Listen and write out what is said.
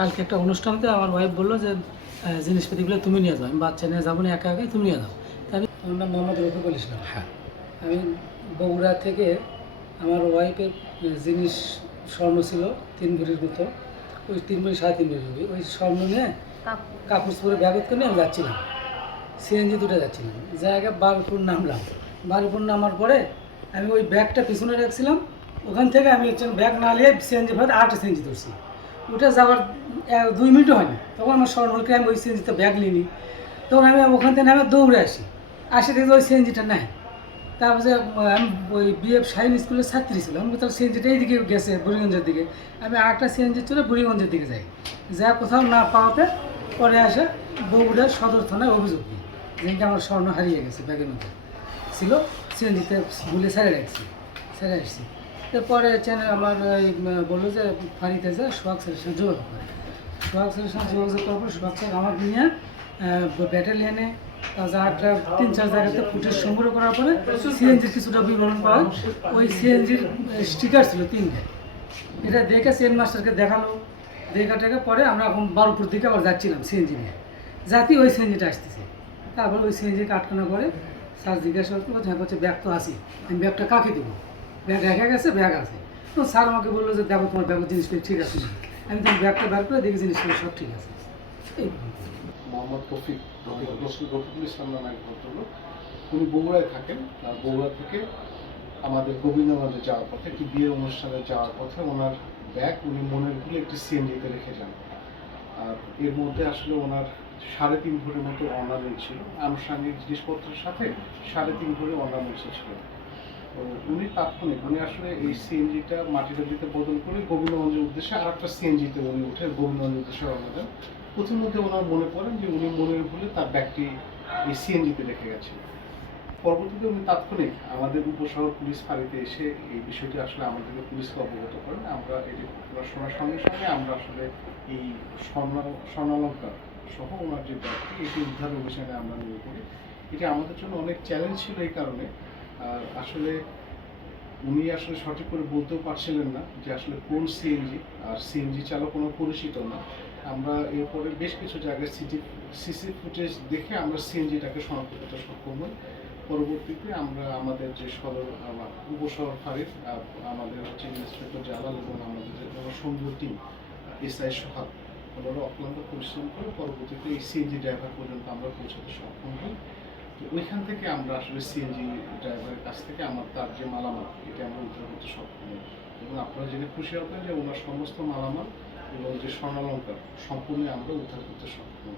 কালকে একটা অনুষ্ঠানতে আমার ওয়াইফ বলল যে জিনিসপাতিগুলো তুমি নিয়ে যাও আমি বাচ্চা নিয়ে যাব না একা একাই তুমি নিয়ে যাও। আমি আমার নাম মোহাম্মদ রফিকুল ইসলাম হ্যাঁ। আমি বগুড়া থেকে আমার ওয়াইফের জিনিস স্বর্ণ ছিল তিন ভরির মতো। ওই তিন ভরি সাড়ে তিন ভরি ওই স্বর্ণ নিয়ে কাপড়। চোপড়ে ব্যাগত করে নিয়ে আমি যাচ্ছিলাম। সিএনজি দুটো যাচ্ছিলাম। জায়গা বারুপুর নামলাম। বারুপুর নামার পরে আমি ওই ব্যাগটা পিছনে রাখছিলাম। ওখান থেকে আমি হচ্ছে ব্যাগ না নিয়ে সিএনজি ভাত আটটা সিএনজি ধরছি। ওটা যাওয়ার দুই মিনিটও হয়নি। তখন আমার স্মরণ হল কি আমি ওই সিএনজিতে ব্যাগ নিইনি। তখন আমি ওখান থেকে আমি দৌড়ে আসি। আসে দেখি ওই সিএনজিটা নেয় তারপরে আমি ওই বিএফ শাহিন স্কুলের ছাত্রী ছিলাম। তাহলে সিএনজিটা এইদিকে গেছে, বুড়িগঞ্জের দিকে। আমি আরেকটা সিএনজি চলে বুড়িগঞ্জের দিকে যাই। যা কোথাও না পাওয়াতে পরে আসে বগুড়া সদর থানায় অভিযোগ দিই। যেদিনকে আমার স্বর্ণ হারিয়ে গেছে ব্যাগের মধ্যে। ছিল সিএনজিতে ভুলে ছেড়ে রাখছি ছেড়ে আসছি। এরপরে চ্যানেল আমার ওই বলল যে ফাঁড়িতে যে সোহাগ স্যারের সঙ্গে যোগাযোগ করে। সোহাগ স্যারের সঙ্গে যোগাযোগ করার পর সোহাগ স্যার আমার নিয়ে ব্যাটালিয়ানে আটটা, তিন, চার জায়গাতে ফুটেজ সংগ্রহ করার পরে সিএনজির কিছুটা বিবরণ পাওয়া। ওই সিএনজির স্টিকার ছিল তিনটে। এটা দেখে সিএন মাস্টারকে দেখাল। দেখা টেখে পরে আমরা এখন বারোপুর দিকে আবার যাচ্ছিলাম সিএনজি নিয়ে। যাতে ওই সিএনজিটা আসতেছে। তারপর ওই সিএনজিকে আটকানো করে স্যার জিজ্ঞাসা করতে হ্যাঁ বলছে, ব্যাগ তো আসি আমি ব্যাগটা কাকে দেবো? ব্যাগ রেখে গেছে ব্যাগ আছে। তো স্যার আমাকে বলল যে, দেখো, তোমার ব্যাগের জিনিসগুলো ঠিক আছে। আমি তখন ব্যাগটা বের করে দেখি জিনিসগুলো সব ঠিক আছে। মোহাম্মদ রফিক রফিকুল এক ভদ্রলোক। উনি বগুড়ায় থাকেন। আর বগুড়া থেকে আমাদের গোবিন্দগঞ্জে যাওয়ার পথে, একটি বিয়ে অনুষ্ঠানে যাওয়ার পথে ওনার ব্যাগ উনি মনের ভুলে একটি সিএনজিতে রেখে যান। আর এর মধ্যে আসলে ওনার সাড়ে তিন ভরির মতো অর্নামেন্ট ছিল। আনুষঙ্গিক জিনিসপত্রের সাথে সাড়ে তিন ভরি অর্নামেন্ট ছিল। উনি তাৎক্ষণিক উনি আসলে এই সিএনজিটা মাটিটা দিতে বদল করে গোবিন্দগঞ্জের উদ্দেশ্যে আর একটা সিএনজিতে উনি উঠে গোবিন্দগঞ্জের উদ্দেশ্যে রওনা দেন। প্রথমত ওনার মনে পড়েন যে উনি মনের ভুলে তার ব্যাগটি এই সিএনজিতে রেখে গেছেন। পরবর্তীতে উনি তাৎক্ষণিক আমাদের উপশহর পুলিশ ফাঁড়িতে এসে এই বিষয়টি আসলে আমাদেরকে পুলিশকে অবগত করেন। আমরা এটি ঘটনা শোনার সঙ্গে সঙ্গে আমরা আসলে এই স্বর্ণ, স্বর্ণালঙ্কার সহ ওনার যে ব্যাগটি, এটি উদ্ধার অভিযানে আমরা নিয়ে করি। এটি আমাদের জন্য অনেক চ্যালেঞ্জ ছিল এই কারণে। আর আসলে উনি আসলে সঠিক করে বলতেও পারছিলেন না যে আসলে কোন সিএনজি আর সিএনজি চালক কোনো পরিচিত না। আমরা এরপরে বেশ কিছু জায়গায় সিটি সিসি ফুটেজ দেখে আমরা সিএনজিটাকে শনাক্ত করতে সক্ষম হই। পরবর্তীতে আমরা আমাদের যে সদর উপশহর আহ, আমাদের হচ্ছে ইন্সপেক্টর জালাল এবং আমাদের যে সুন্দর টিম এসআই সোহাগ ওনারা অক্লান্ত পরিশ্রম করে পরবর্তীতে এই সিএনজি ড্রাইভার পর্যন্ত আমরা পৌঁছাতে সক্ষম হই। ওইখান থেকে আমরা আসলে সিএনজি ড্রাইভারের কাছ থেকে আমার তার যে মালামাল, এটা আমরা উদ্ধার করতে সক্ষম এবং আপনারা জেনে খুশি হবেন যে ওনার সমস্ত মালামাল এবং যে স্বর্ণালঙ্কার সম্পূর্ণ আমরা উদ্ধার করতে সক্ষম